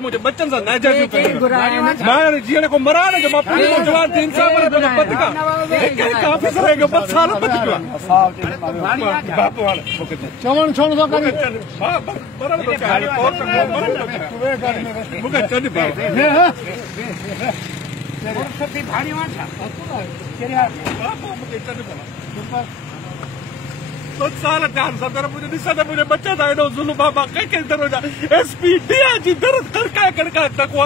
मुझे बच्चन सां नाजायज़ जीअण को मराने जो जवान थी इंसाफ ऑफिसर है 5 साल बची पियो चवण छोड़ दो करे मूंखे चढ़ साल सदर मुझे ॾिसंदे मुझे बच्चा था एॾो ज़ुल्म बाबा कंहिं दरोजा एसपी जी दर्द कड़का तको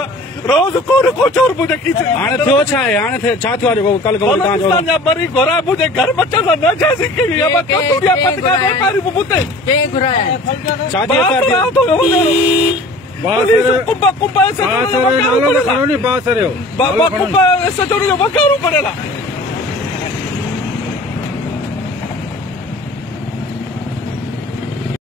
रोज़ को चोर मुझे खींचे हाणे थियो छा आहे हाणे छा थियो आहे जेको कल हिंदुस्तान जा मरी घोरा मुझे घर बच्चा सां नाजायज़ी कई अब कतूरिया पत्रिका व्यापारी बुते के घुराया छा जे कुंभा ऐसे बाबा कुंभा ऐसे जो वकारू पड़ेला